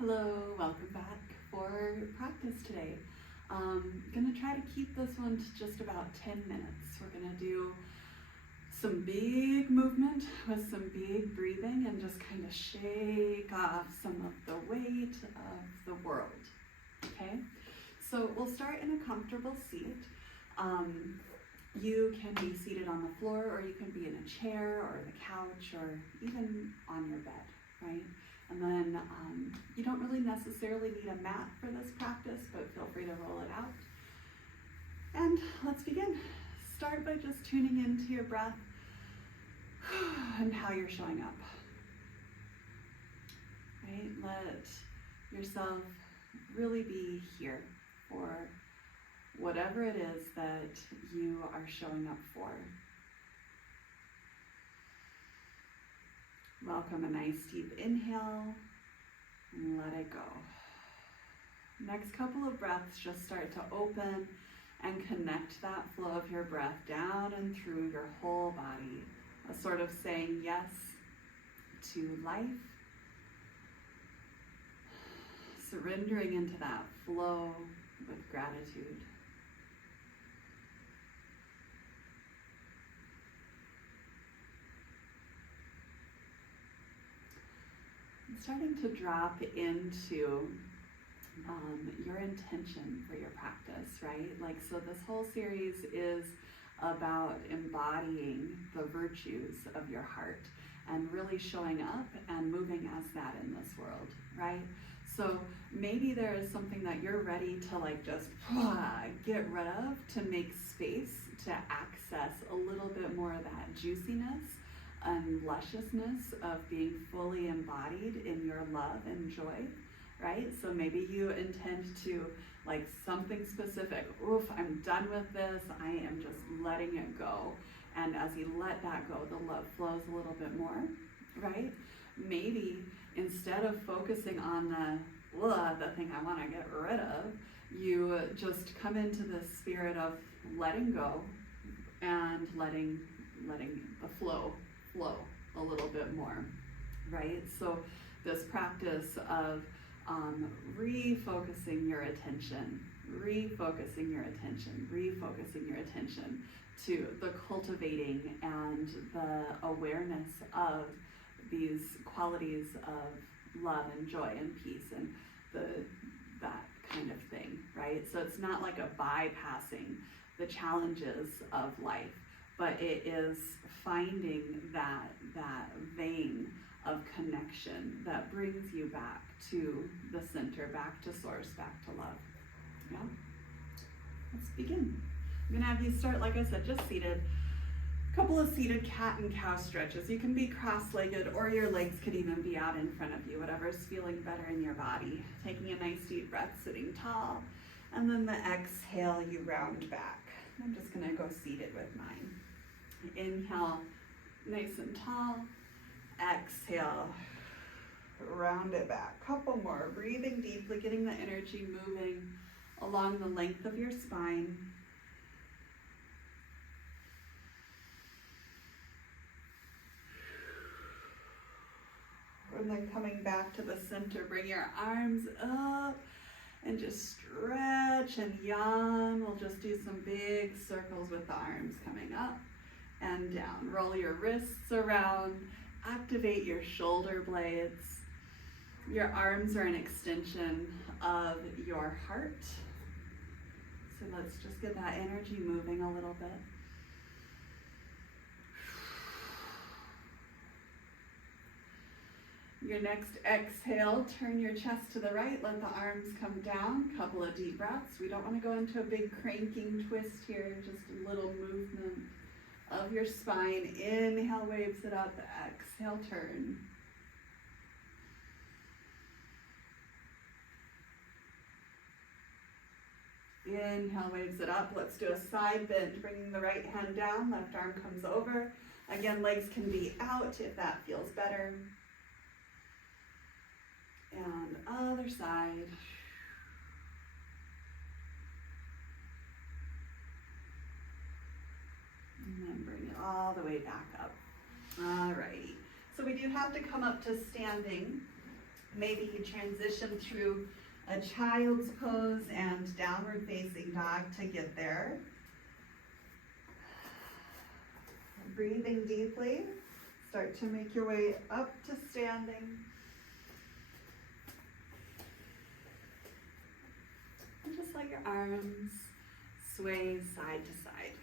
Hello, welcome back for practice today. Gonna try to keep this one to just about 10 minutes. We're gonna do some big movement with some big breathing and just kind of shake off some of the weight of the world, okay? So we'll start in a comfortable seat. You can be seated on the floor, or you can be in a chair or the couch or even on your bed, right? And then you don't really necessarily need a mat for this practice, but feel free to roll it out. And let's begin. Start by just tuning into your breath and how you're showing up. Right? Let yourself really be here for whatever it is that you are showing up for. Welcome a nice deep inhale and let it go. Next couple of breaths, just start to open and connect that flow of your breath down and through your whole body. A sort of saying yes to life. Surrendering into that flow with gratitude. Starting to drop into your intention for your practice, right? Like, so this whole series is about embodying the virtues of your heart and really showing up and moving as that in this world, right? So maybe there is something that you're ready to like just get rid of to make space to access a little bit more of that juiciness and lusciousness of being fully embodied in your love and joy, right? So maybe you intend to like something specific. Oof, I'm done with this. I am just letting it go. And as you let that go, the love flows a little bit more, right? Maybe instead of focusing on the thing I want to get rid of, you just come into the spirit of letting go and letting the flow a little bit more, right? So this practice of refocusing your attention to the cultivating and the awareness of these qualities of love and joy and peace and that kind of thing, right? So it's not like a bypassing the challenges of life, but it is finding that vein of connection that brings you back to the center, back to source, back to love. Yeah? Let's begin. I'm gonna have you start, like I said, just seated. A couple of seated cat and cow stretches. You can be cross-legged, or your legs could even be out in front of you, whatever's feeling better in your body. Taking a nice deep breath, sitting tall, and then the exhale, you round back. I'm just gonna go seated with mine. Inhale, nice and tall. Exhale, round it back. Couple more, breathing deeply, getting the energy moving along the length of your spine. And then coming back to the center, bring your arms up and just stretch and yawn. We'll just do some big circles with the arms coming up and down. Roll your wrists around, activate your shoulder blades. Your arms are an extension of your heart. So let's just get that energy moving a little bit. Your next exhale, turn your chest to the right, let the arms come down, couple of deep breaths. We don't want to go into a big cranking twist here, just a little movement of your spine. Inhale, waves it up, exhale, turn. Inhale, waves it up. Let's do a side bend, bringing the right hand down, left arm comes over. Again, legs can be out if that feels better. And other side. And then bring it all the way back up. Alrighty. So we do have to come up to standing Maybe you transition through a child's pose and downward facing dog to get there. Breathing deeply. Start to make your way up to standing. And just let your arms sway side to side.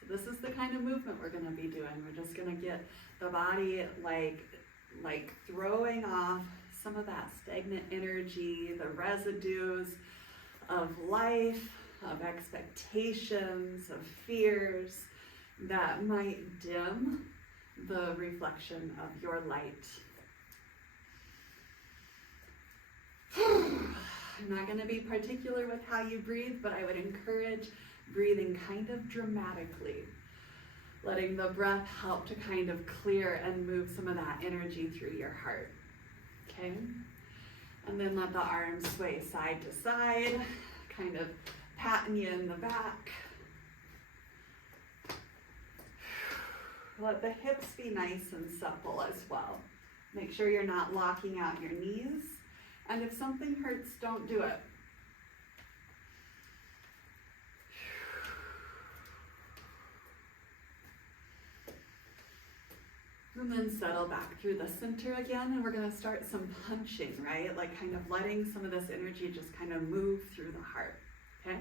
So this is the kind of movement we're going to be doing. We're just going to get the body like throwing off some of that stagnant energy, the residues of life, of expectations, of fears that might dim the reflection of your light. I'm not going to be particular with how you breathe, but I would encourage breathing kind of dramatically, letting the breath help to kind of clear and move some of that energy through your heart. Okay? And then let the arms sway side to side, kind of patting you in the back. Let the hips be nice and supple as well. Make sure you're not locking out your knees. And if something hurts, don't do it. And then settle back through the center again, and we're going to start some punching, right? Like kind of letting some of this energy just kind of move through the heart, okay?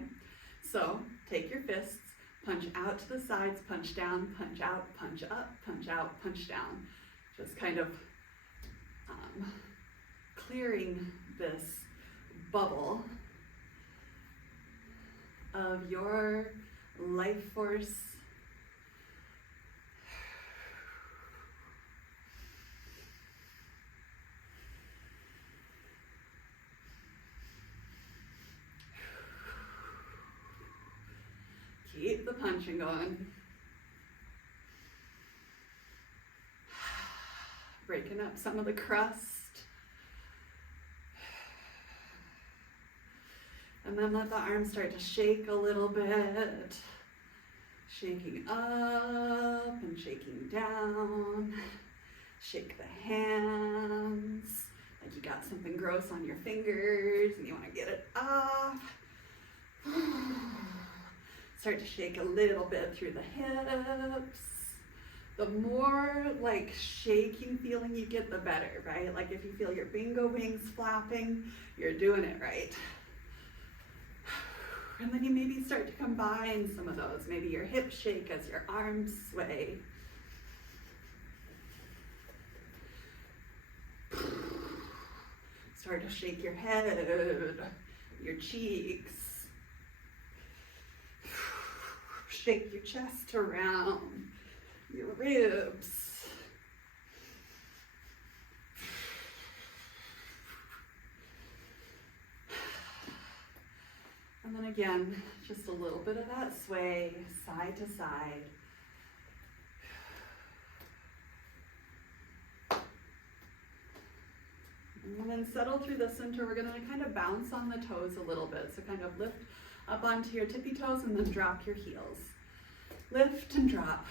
So take your fists, punch out to the sides, punch down, punch out, punch up, punch out, punch down. Just kind of clearing this bubble of your life force. Keep the punching going. Breaking up some of the crust. And then let the arms start to shake a little bit. Shaking up and shaking down. Shake the hands. Like you got something gross on your fingers and you want to get it off. Start to shake a little bit through the hips. The more like shaking feeling you get, the better, right? Like if you feel your bingo wings flapping, you're doing it right. And then you maybe start to combine some of those. Maybe your hips shake as your arms sway. Start to shake your head, your cheeks. Shake your chest around, your ribs. And then again, just a little bit of that sway, side to side. And then settle through the center. We're going to kind of bounce on the toes a little bit. So kind of lift up onto your tippy toes and then drop your heels. Lift and drop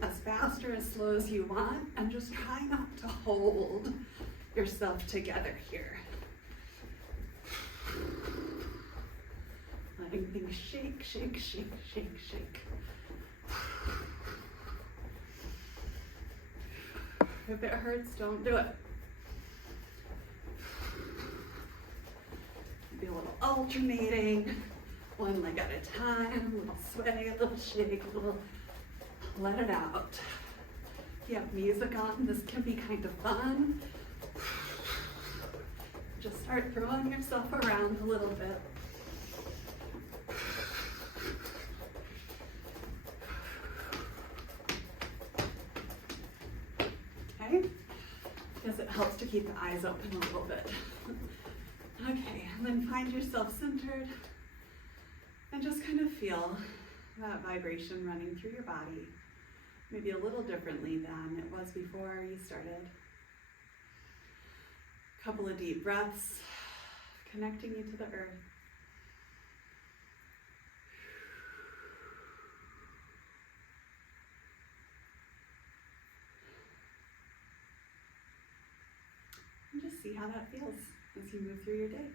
as fast or as slow as you want, and just try not to hold yourself together here. Letting things shake, shake, shake, shake, shake. If it hurts, don't do it. Be a little alternating, one leg at a time, a little sway, a little shake, a little let it out. If you have music on, this can be kind of fun. Just start throwing yourself around a little bit. Okay, because it helps to keep the eyes open a little bit. Okay, and then find yourself centered and just kind of feel that vibration running through your body, maybe a little differently than it was before you started. A couple of deep breaths, connecting you to the earth. see how that feels as you move through your day.